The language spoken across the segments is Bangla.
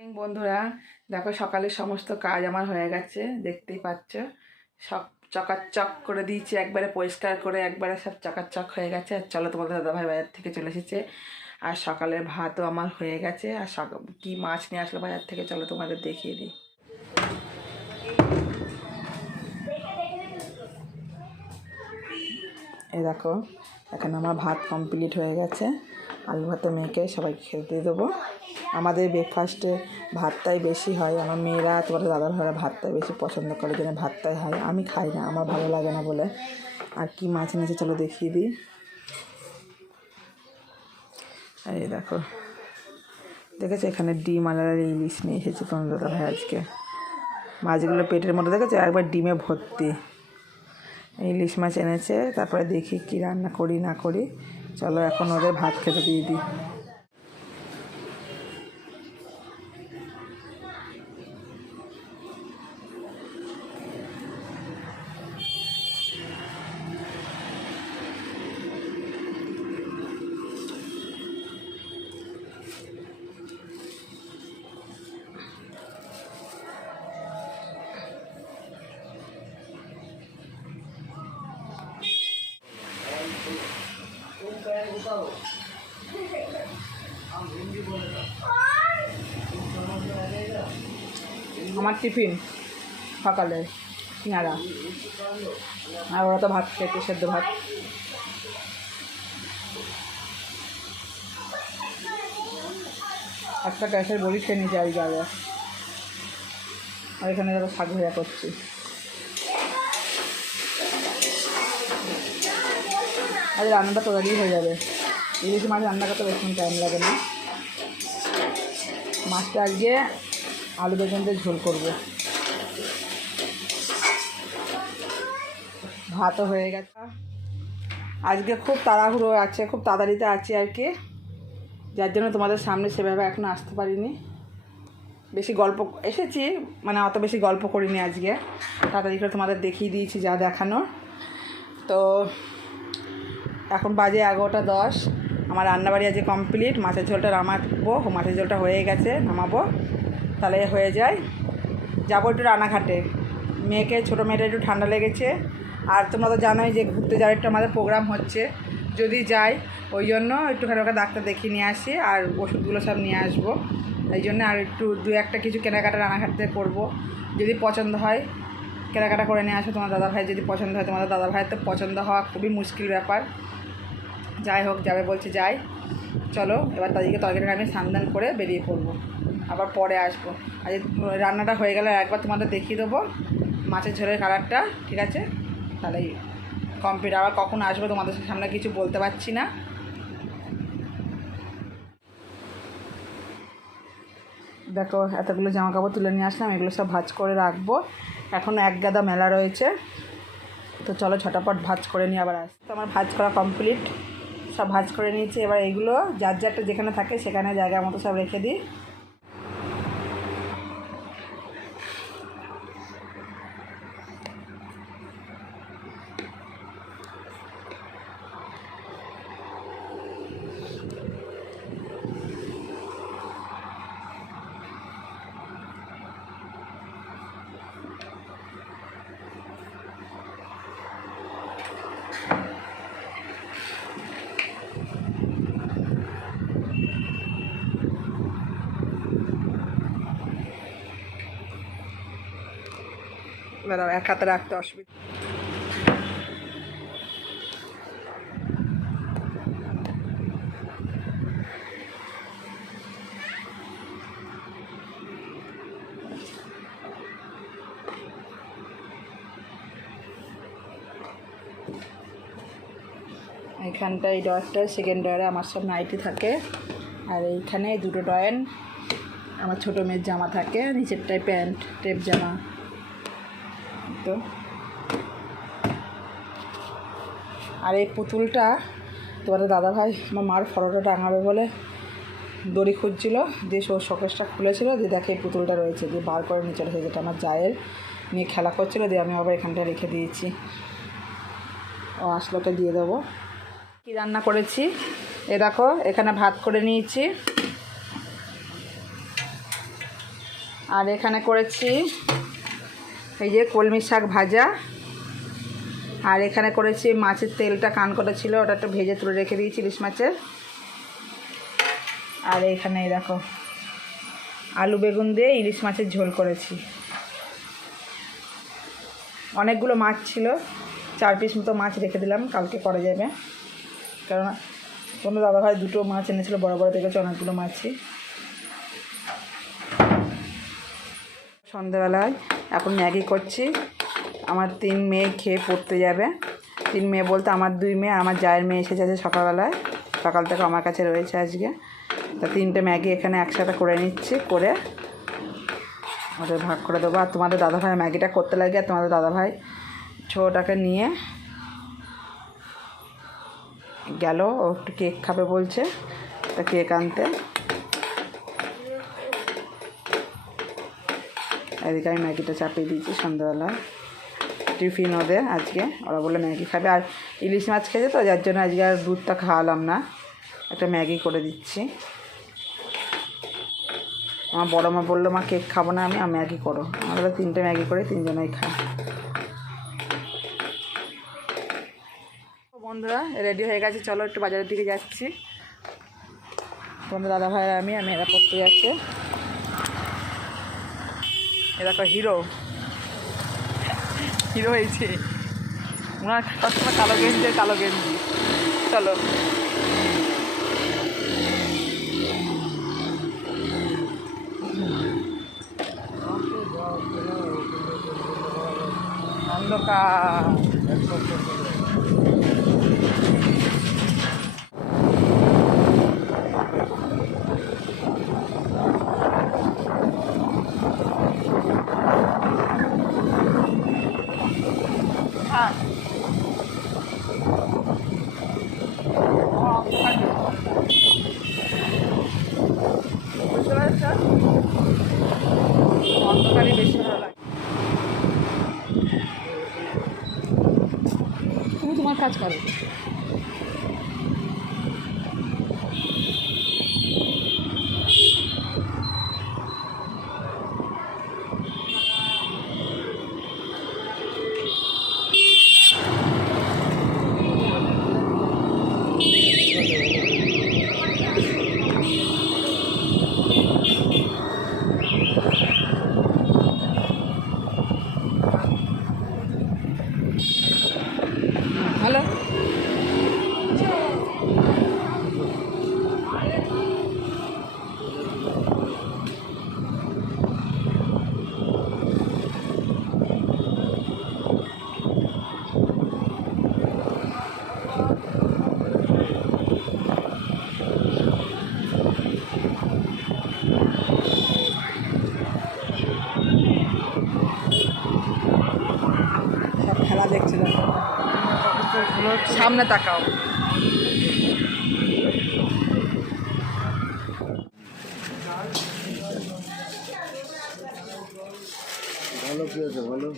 বন্ধুরা, দেখো সকালের সমস্ত কাজ আমার হয়ে গেছে, দেখতেই পাচ্ছ। সব চকাচক করে দিয়েছি, একবারে পরিষ্কার করে একবারে সব চকাচক হয়ে গেছে। আর চলো, তোমাদের দাদাভাই বাজার থেকে চলে এসেছে, আর সকালের ভাতও আমার হয়ে গেছে। আর কি মাছ নিয়ে আসলো বাজার থেকে, চলো তোমাদের দেখিয়ে দিই। এই দেখো, এখন আমার ভাত কমপ্লিট হয়ে গেছে। আলু ভাতে মেখে সবাইকে খেতে দেবো। আমাদের ব্রেকফাস্টে ভাতটাই বেশি হয়। আমার মেয়েরা, তোমাদের দাদা ভাইরা ভাতটাই বেশি পছন্দ করে, যেন ভাতটাই হয়। আমি খাই না, আমার ভালো লাগে না বলে। আর কি মাছ এনেছে চলো দেখিয়ে দিই। এই দেখো, দেখেছো এখানে ডিম আর ইলিশ নিয়ে এসেছি তোমাদের দাদা ভাই আজকে। মাছগুলো পেটের মধ্যে দেখেছো একবার ডিমে ভর্তি। ইলিশ মাছ এনেছে, তারপরে দেখি কি রান্না করি না করি। চলো এখন ওদের ভাত খেতে দিয়ে দিই। আমার টিফিন সকালে সিঙ্গারা, আর ওরা তো ভাত খেতে, সেদ্ধ ভাত। একটা গ্যাসের বড়ি খেয়ে নিয়ে যাই যাবে। আর এখানে যারা শাক ভাজা করছি। আজ রান্নাটা তোড়ালেই হয়ে যাবে। ইলিশ মাছ রান্না করতে বেশি টাইম লাগে না। মাছটা আজকে আলু বেগুন দিয়ে ঝোল করবো। ভাতও হয়ে গেছে। আজকে খুব তাড়াহুড়ো আছে, খুব তাড়াতাড়িতে আছি আর কি, যার জন্য তোমাদের সামনে সেভাবে এখনও আসতে পারিনি। বেশি গল্প এসেছি, মানে অত বেশি গল্প করিনি আজকে। তাড়াতাড়ি করে তোমাদের দেখিয়ে দিয়েছি যা দেখানোর। তো এখন বাজে 11:10। আমার রান্নাবাড়ি আজকে কমপ্লিট। মাছের ঝোলটা নামাবো, মাছের ঝোলটা হয়ে গেছে, নামাবো তাহলে হয়ে যায়। যাবো একটু রানাঘাটে। মেয়েকে, ছোটো মেয়েটা একটু ঠান্ডা লেগেছে। আর তোমরা তো জানোই যে ঘুরতে যাওয়ার একটু আমাদের প্রোগ্রাম হচ্ছে। যদি যাই ওই জন্য একটুখানি ওকে ডাক্তার দেখিয়ে নিয়ে আসি, আর ওষুধগুলো সব নিয়ে আসবো। এই জন্য আর একটু একটা কিছু কেনাকাটা রানাঘাট থেকে করবো। যদি পছন্দ হয় কেনাকাটা করে নিয়ে আসবো। তোমার দাদাভাই যদি পছন্দ হয়, তোমাদের দাদাভাইয়ের তো পছন্দ হওয়া খুবই মুশকিল ব্যাপার। যাই হোক, যাবে বলছে যাই। চলো এবার তাদেরকে তরকারিটা আমি স্নান করে বেরিয়ে পড়বো, আবার পরে আসবো। আর রান্নাটা হয়ে গেলে একবার তোমাদের দেখিয়ে দেবো মাছের ঝোলের কালারটা, ঠিক আছে? তাহলেই কমপ্লিট। আবার কখন আসবো তোমাদের সামনে কিছু বলতে পারছি না। দেখো এতগুলো জামা কাপড় তুলে নিয়ে আসলাম, এগুলো সব ভাঁজ করে রাখবো। এখন এক গাদা মেলা রয়েছে, তো চলো ঝটাপট ভাঁজ করে নিয়ে আবার আসতে। আমার ভাঁজ করা কমপ্লিট, সব ভাঁজ করে নিয়েছি। এবার এগুলো যার যারটা যেখানে থাকে সেখানে জায়গা মতো সব রেখে দিই। এবার এক হাতে রাখতে অসুবিধা। এইখানটা এই ডয়ারটা, সেকেন্ড ডয়ারে আমার সব নাইটি থাকে। আর এইখানে দুটো ডয়েন আমার ছোটো মেয়ের জামা থাকে, নিচেরটায় প্যান্ট, টেপ জামা। তো আর এই পুতুলটা তোমাদের দাদাভাই আমার মার ফটোটা টাঙাবে বলে দড়ি খুঁজছিল, দিয়ে শোকেসটা খুলেছিল, দিয়ে দেখে এই পুতুলটা রয়েছে, দিয়ে বার করে নিয়ে চলে, যেটা আমার জায়ের নিয়ে খেলা করছিলো, দিয়ে আমি আবার এখানটা রেখে দিয়েছি। ও আসলোকে দিয়ে দেবো। কী রান্না করেছি এ দেখো, এখানে ভাত করে নিয়েছি, আর এখানে করেছি এই যে কলমি শাক ভাজা। আর এখানে করেছি মাছের তেলটা কান করা ছিল, ওটা একটু ভেজে তুলে রেখে দিয়েছি ইলিশ মাছের। আর এখানে দেখো আলু বেগুন দিয়ে ইলিশ মাছের ঝোল করেছি। অনেকগুলো মাছ ছিল, 4 পিস মতো মাছ রেখে দিলাম, কালকে করা যাবে। কেননা কোনো দাদাভাই 2টো মাছ এনেছিলো, বড় বড় দেখেছে অনেকগুলো মাছই। সন্ধ্যাবেলায় এখন ম্যাগি করছি। আমার 3 মেয়ে খেয়ে পড়তে যাবে। 3 মেয়ে বলতে আমার 2 মেয়ে, আমার জায়ের মেয়ে এসেছে আজকে সকালবেলায়, সকাল থেকে আমার কাছে রয়েছে আজকে। তা 3টে ম্যাগি এখানে একসাথে করে নিচ্ছি, করে ওদের ভাগ করে দেবো। আর তোমাদের দাদাভাই ম্যাগিটা করতে লাগে, আর তোমাদের দাদাভাই ছোটোটাকে নিয়ে গেল, ও একটু কেক খাবে বলছে, তা কেক আনতে। এদিকে আমি ম্যাগিটা চাপিয়ে দিয়েছি সন্ধ্যাবেলায় টিফিন ওদের আজকে, ওরা বলে ম্যাগি খাবে। আর ইলিশ মাছ খেয়েছে তো, যার জন্য আজকে আর দুধটা খাওয়ালাম না, একটা ম্যাগি করে দিচ্ছি। আমার বড়ো মা বললো মা কেক খাবো না আমি, আর ম্যাগি করো। আমরা 3টে ম্যাগি করে 3জনেই খাই। বন্ধুরা রেডি হয়ে গেছে, চলো একটু বাজারের দিকে যাচ্ছি। তোমাদের দাদা ভাই আমি এরা পড়তে যাচ্ছে। এ দেখো হিরো হয়েছে, ওনার সবসময় কালো গেঞ্জি। চলো অন্ধকার। হ্যাঁ বুঝতে পারছ, অন্ধকারই বেশি ভালো লাগে। তুমি তোমার কাজ করো। হ্যালো সব খেলা দেখছিল, সামনে তাকাও। ভালো কি আছে ভালো।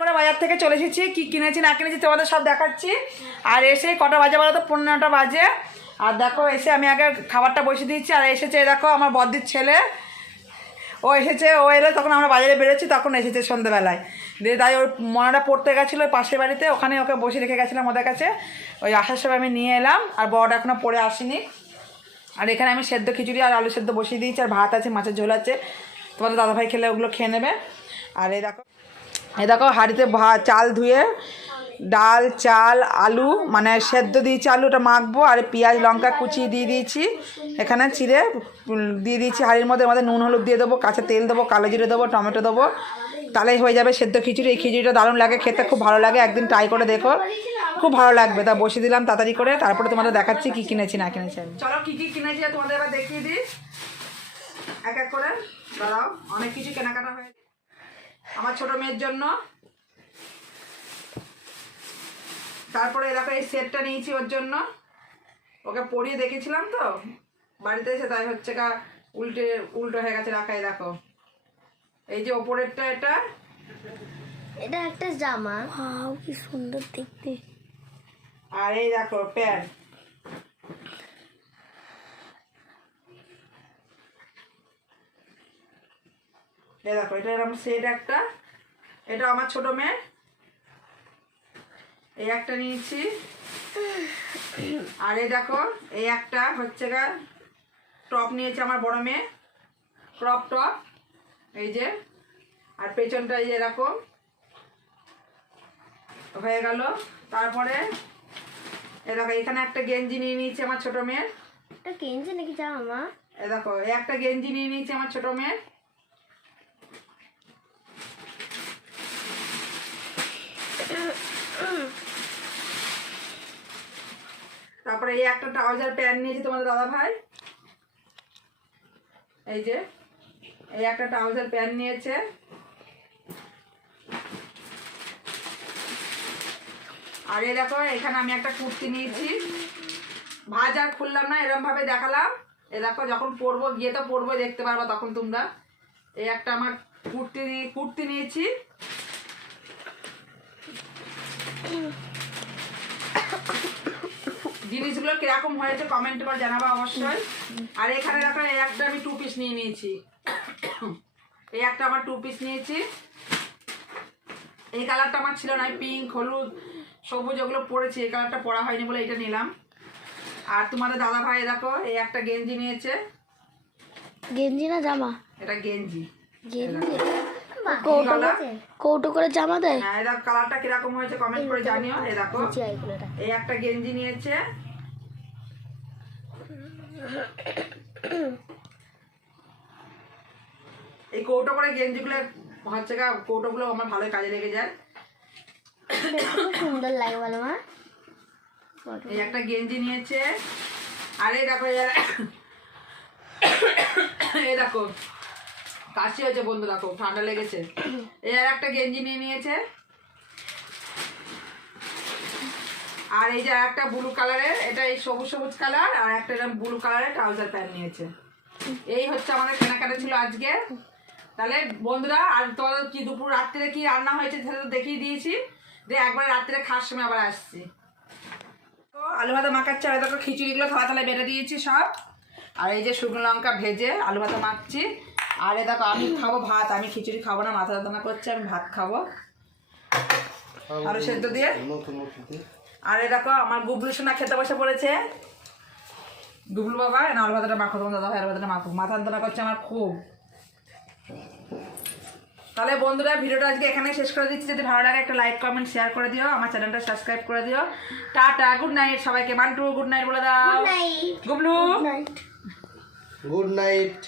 করে বাজার থেকে চলে এসেছি, কি কিনেছি না কিনেছি তোমাদের সব দেখাচ্ছি। আর এসে কটা বাজে বলো তো, 15টা বাজে। আর দেখো এসে আমি আগে খাবারটা বসিয়ে দিয়েছি। আর এসেছে দেখো আমার বদ্দির ছেলে, ও এসেছে, ও এলো তখন আমরা বাজারে বেরোচ্ছি, তখন এসেছে সন্ধ্যেবেলায়। দিয়ে তাই ওর মনাটা পড়তে গেছিলো পাশের বাড়িতে, ওখানে ওকে বসে রেখে গেছিলাম ওদের কাছে। ওই আসার সময় আমি নিয়ে এলাম, আর বড়টা এখনও পড়ে আসেনি। আর এখানে আমি সেদ্ধ খিচুড়ি আর আলু সেদ্ধ বসিয়ে দিয়েছি, আর ভাত আছে, মাছের ঝোল আছে। তোমাদের দাদাভাই খেলে ওগুলো খেয়ে নেবে। আর এই দেখো হাঁড়িতে চাল ধুয়ে ডাল চাল আলু মানে সেদ্ধ দিয়েছি, আলুটা মাখবো, আর পেঁয়াজ লঙ্কা কুচিয়ে দিয়ে দিয়েছি এখানে চিড়ে দিয়ে দিয়েছি হাঁড়ির মধ্যে। আমাদের নুন হলুদ দিয়ে দেবো, কাঁচা তেল দেবো, কালো জিরে দেবো, টমেটো দেবো, তাহলেই হয়ে যাবে সেদ্ধ খিচুড়ি। এই খিচুড়িটা দারুণ লাগে খেতে, খুব ভালো লাগে, একদিন ট্রাই করে দেখো, খুব ভালো লাগবে। তা বসে দিলাম তাড়াতাড়ি করে, তারপরে তোমাদের দেখাচ্ছি কী কিনেছি না কিনেছি আমি। চলো কী কী কিনেছি তোমাদের এবার দেখিয়ে দিই এক এক করে। দাঁড়াও, অনেক কিছু কেনাকাটা হয়েছে আমার ছোটো মেয়ের জন্য। তারপরে এরকম এই সেটটা নিয়েছি ওর জন্য, ওকে পরিয়ে দেখেছিলাম তো বাড়িতে এসে, তাই হচ্ছে কা উল্টো হয়ে গেছে রাখাই। দেখো এই যে ওপরেরটা, এটা একটা জামা, ওয়াও কি সুন্দর দেখতে। আর এই দেখো প্যান্ট। এই দেখো এটা এরকম সেট একটা, এটা আমার ছোট মেয়ে। এই একটা নিয়েছি। আর এই দেখো এই একটা হচ্ছে গা টপ নিয়েছে আমার বড় মেয়ে, ক্রপ টপ, এই যে। আর পেছনটা এই যে এরকম হয়ে গেল। তারপরে এ দেখো এখানে একটা গেঞ্জি নিয়ে নিয়েছি আমার ছোট মেয়ের। এটা গেঞ্জি নাকি জামা? এ দেখো এই একটা গেঞ্জি নিয়ে নিয়েছি আমার ছোট মেয়ের। তারপরে এই একটা ট্রাউজার প্যান্ট নিয়েছি তোমাদের দাদা ভাই, এই যে এই একটা ট্রাউজার প্যান্ট নিয়েছে। আর এই দেখো এখানে আমি একটা কুর্তি নিয়েছি, ভাজ আর খুললাম না, এরকম ভাবে দেখালাম। এ দেখো যখন পরবো গিয়ে তো পরবো, দেখতে পারবো তখন তোমরা। এই একটা আমার কুর্তি নিয়েছি। জিনিসগুলো কিরকম হয়েছে কমেন্ট করে জানাবো অবশ্যই। আর এখানে দেখো এই একটা আমি 2 পিস নিয়ে নিয়েছি, এই একটা আমার 2 পিস নিয়েছি। এই কালারটা আমার ছিল না, পিঙ্ক হলুদ সবুজ ওগুলো পরেছি, এই কালারটা পরা হয়নি বলে এটা নিলাম। আর তোমাদের দাদা ভাই দেখো এই একটা গেঞ্জি নিয়েছে। গেঞ্জি না জামা? এটা গেঞ্জি। কৌটো করে জামা দেয়। হ্যাঁ, এটা কালারটা কিরকম হয়েছে কমেন্ট করে জানিও। এই দেখো এই একটা গেঞ্জি নিয়েছে। এই কৌটো করে গেঞ্জিগুলো হচ্ছে গা, কৌটোগুলো আমার ভালো কাজে লেগে যায়, খুব সুন্দর লাগে বলো মা। এই একটা গেঞ্জি নিয়েছে। আর এই দেখো এই দেখো কাশি হয়েছে বন্ধুরা, খুব ঠান্ডা লেগেছে। এই আর একটা গেঞ্জি নিয়ে নিয়েছে। আর এই যে একটা ব্লু কালারের, এটা এই সবুজ কালার, আর একটা এরকম ব্লু কালারের ট্রাউজার প্যান্ট নিয়েছে। এই হচ্ছে আমাদের কেনাকাটা ছিল আজকে। তাহলে বন্ধুরা আর তোমাদের কি দুপুর রাত্রে কি রান্না হয়েছে সেটা তো দেখিয়ে দিয়েছি, দিয়ে একবার রাত্রে খাওয়ার সময় আবার আসছি। তো আলু ভাজা মাখাচ্ছি, আর দেখো খিচুড়িগুলো থালা থালায় বেড়ে দিয়েছি সব। আর এই যে শুকনো লঙ্কা ভেজে আলু ভাজা মাখছি। আর এই দেখো আমি খাবো ভাত, আমি খিচুড়ি খাবো না, মাথা যন্ত্রণা করছে, আমি ভাত খাবো আলু সেদ্ধ দিয়ে। আর এই দেখো আমার গুবলু সোনা খেতে বসে পড়েছে। গুবলু বাবা না আলু ভাজাটা মাখো, তোমার দাদা ভাই আলু ভাজাটা মাখো, মাথা যন্ত্রণা করছে আমার খুব। তাহলে বন্ধুরা ভিডিওটা আজকে এখানে শেষ করে দিচ্ছি। যদি ভালো লাগে একটা লাইক কমেন্ট শেয়ার করে দিও, আমার চ্যানেলটা সাবস্ক্রাইব করে দিও। টাটা, গুড নাইট সবাইকে। মান্টু গুড নাইট বলে দাও। Gublu good night.